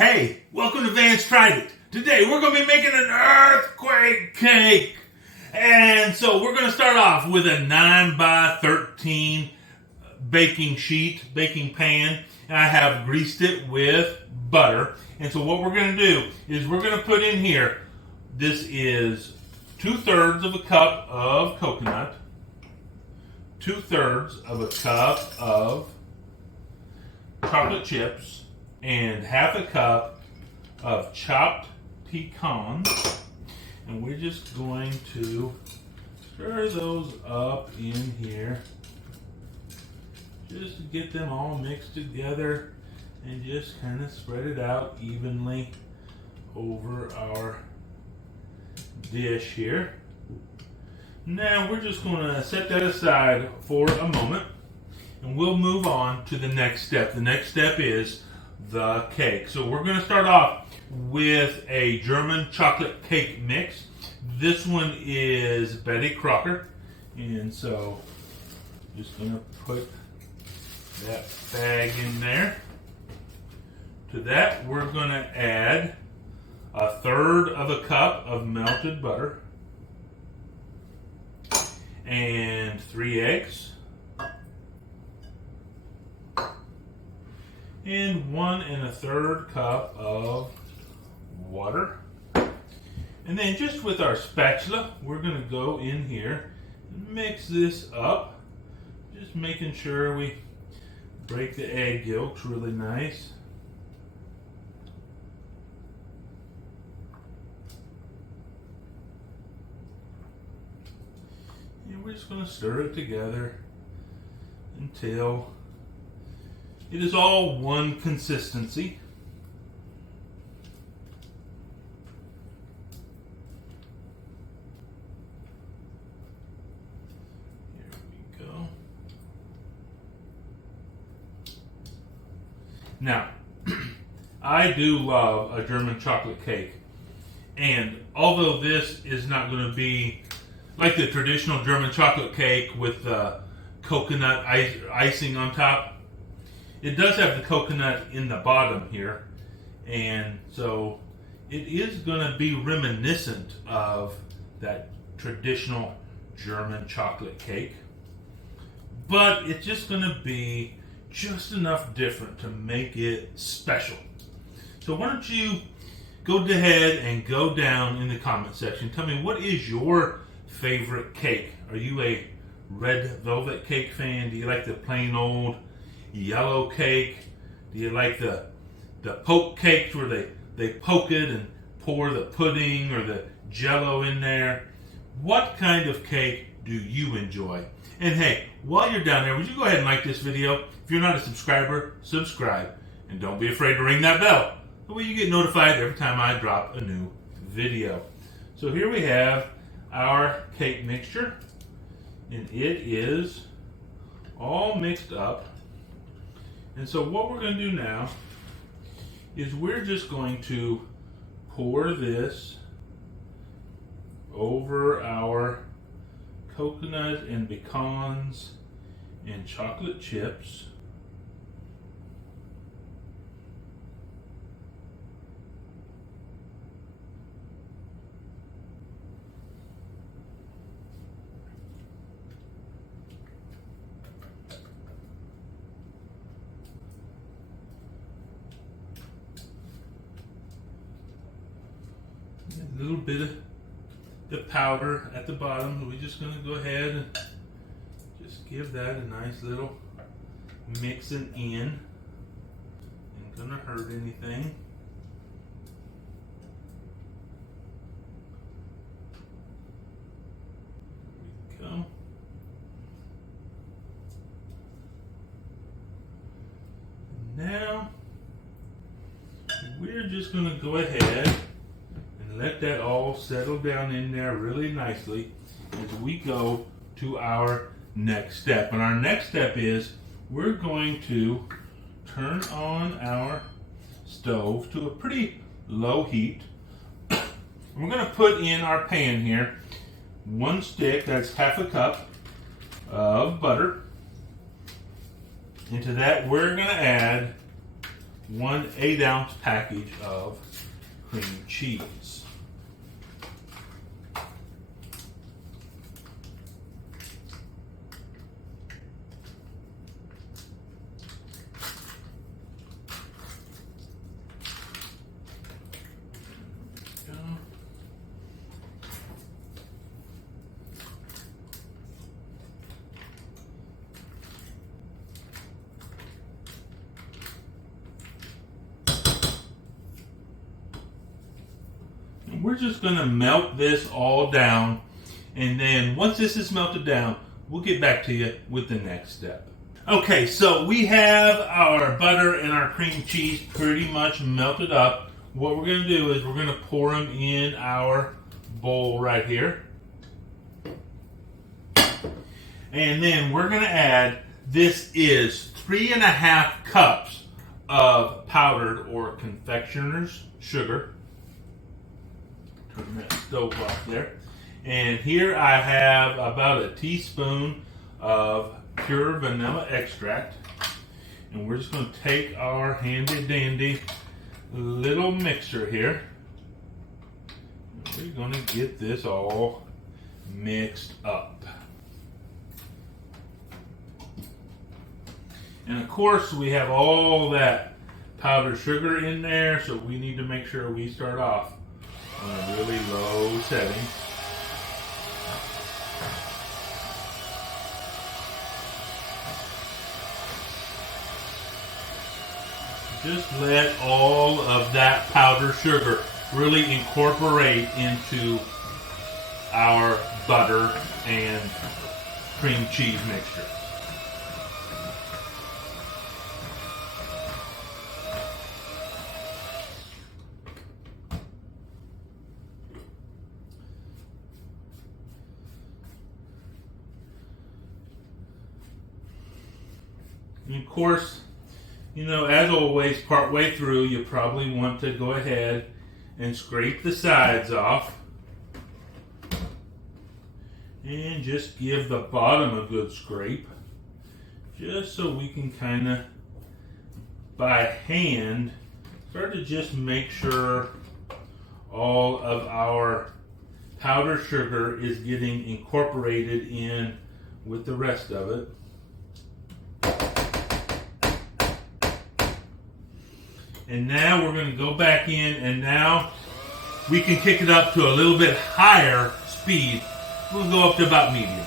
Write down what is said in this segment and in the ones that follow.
Hey, welcome to Vance Tried It. Today we're going to be making an earthquake cake. And so we're going to start off with a 9x13 baking pan. And I have greased it with butter. And so what we're going to do is we're going to put in here, this is 2/3 of a cup of coconut, 2/3 of a cup of chocolate chips, and 1/2 cup of chopped pecans. And we're just going to stir those up in here just to get them all mixed together and just kind of spread it out evenly over our dish here. Now we're just going to set that aside for a moment and we'll move on to the next step. The next step is the cake. So we're going to start off with a German chocolate cake mix. This one is Betty Crocker, and so just going to put that bag in there. To that we're going to add 1/3 of a cup of melted butter and 3 eggs and 1 1/3 cup of water. And then just with our spatula, we're going to go in here and mix this up, just making sure we break the egg yolks really nice. And we're just going to stir it together until it is all one consistency. Here we go. Now, I do love a German chocolate cake. And although this is not going to be like the traditional German chocolate cake with the coconut icing on top, it does have the coconut in the bottom here, and so it is going to be reminiscent of that traditional German chocolate cake, but it's just going to be just enough different to make it special. So why don't you go ahead and go down in the comment section. Tell me, what is your favorite cake? Are you a red velvet cake fan? Do you like the plain old yellow cake? Do you like the poke cakes where they poke it and pour the pudding or the jello in there? What kind of cake do you enjoy? And hey, while you're down there, would you go ahead and like this video? If you're not a subscriber, subscribe. And don't be afraid to ring that bell. That way you get notified every time I drop a new video. So here we have our cake mixture. And it is all mixed up. And so what we're going to do now is we're just going to pour this over our coconut and pecans and chocolate chips. A little bit of the powder at the bottom. We're just going to go ahead and just give that a nice little mixing in. Ain't going to hurt anything. There we go. Now we're just going to go ahead and let that all settle down in there really nicely as we go to our next step. And our next step is we're going to turn on our stove to a pretty low heat. We're going to put in our pan here 1 stick, that's 1/2 cup of butter. Into that we're going to add one 8-ounce package of cream cheese. We're just going to melt this all down, and then once this is melted down, we'll get back to you with the next step. Okay, so we have our butter and our cream cheese pretty much melted up. What we're going to do is we're going to pour them in our bowl right here. And then we're going to add, this is 3.5 cups of powdered or confectioner's sugar. Turn that stove off there. And here I have about a teaspoon of pure vanilla extract. And we're just going to take our handy dandy little mixer here. We're going to get this all mixed up. And of course we have all that powdered sugar in there, so we need to make sure we start off on a really low setting. Just let all of that powdered sugar really incorporate into our butter and cream cheese mixture. And of course, you know, as always, partway through, you probably want to go ahead and scrape the sides off. And just give the bottom a good scrape. Just so we can kind of, by hand, start to just make sure all of our powdered sugar is getting incorporated in with the rest of it. And now we're going to go back in, and now we can kick it up to a little bit higher speed. We'll go up to about medium.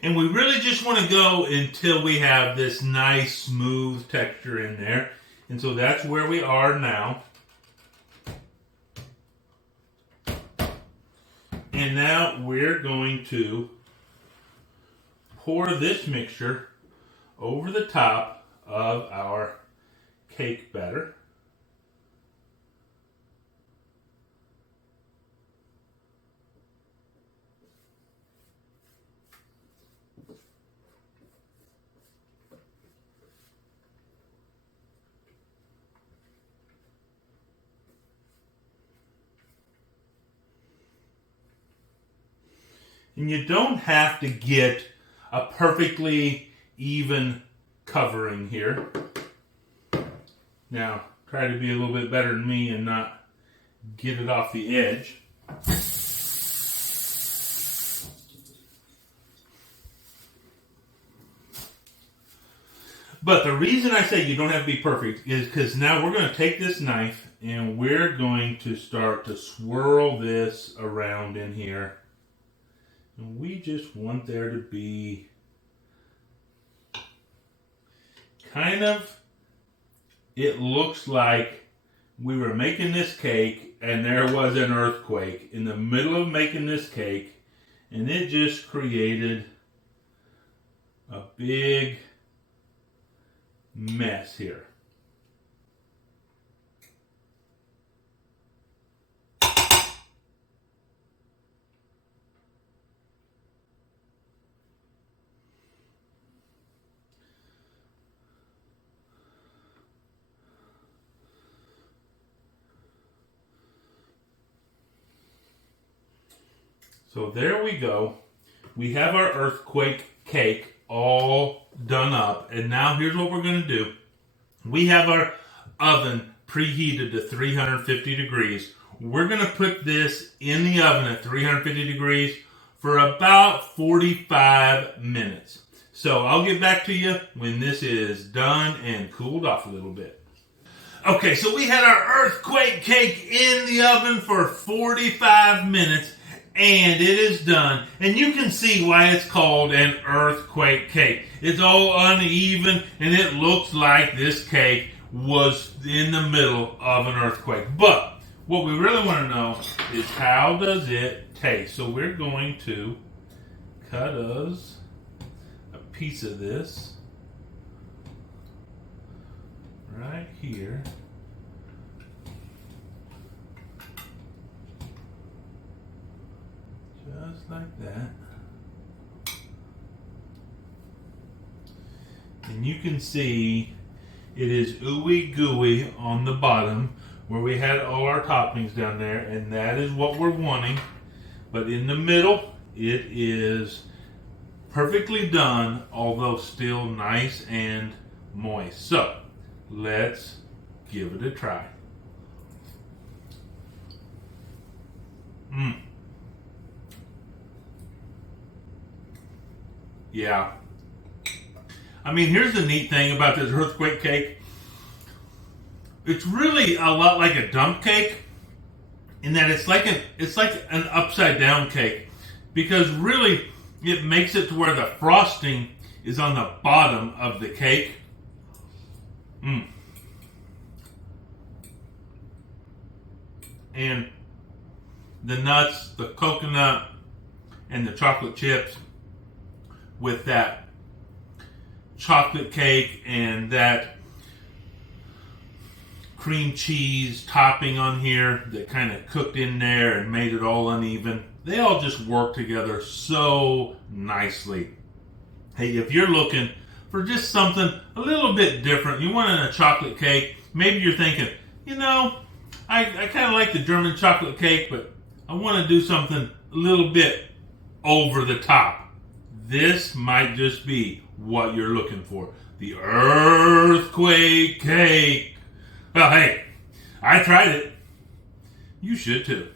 And we really just want to go until we have this nice smooth texture in there. And so that's where we are now. And now we're going to pour this mixture over the top of our cake batter. And you don't have to get a perfectly even covering here. Now, try to be a little bit better than me and not get it off the edge. But the reason I say you don't have to be perfect is because now we're going to take this knife and we're going to start to swirl this around in here. And we just want there to be kind of, it looks like we were making this cake and there was an earthquake in the middle of making this cake, and it just created a big mess here. So there we go. We have our earthquake cake all done up. And now here's what we're going to do. We have our oven preheated to 350 degrees. We're going to put this in the oven at 350 degrees for about 45 minutes. So I'll get back to you when this is done and cooled off a little bit. Okay, so we had our earthquake cake in the oven for 45 minutes, and it is done. And you can see why it's called an earthquake cake. It's all uneven, and it looks like this cake was in the middle of an earthquake. But what we really want to know is, how does it taste? So we're going to cut us a piece of this right here. Just like that. And you can see it is ooey gooey on the bottom where we had all our toppings down there, and that is what we're wanting. But in the middle, it is perfectly done, although still nice and moist. So let's give it a try. Yeah. I mean, here's the neat thing about this earthquake cake. It's really a lot like a dump cake, in that it's like an upside down cake, because really it makes it to where the frosting is on the bottom of the cake. And the nuts, the coconut, and the chocolate chips with that chocolate cake and that cream cheese topping on here that kind of cooked in there and made it all uneven. They all just work together so nicely. Hey, if you're looking for just something a little bit different, you want a chocolate cake, maybe you're thinking, I kind of like the German chocolate cake, but I want to do something a little bit over the top. This might just be what you're looking for. The earthquake cake. Well, hey, I tried it. You should too.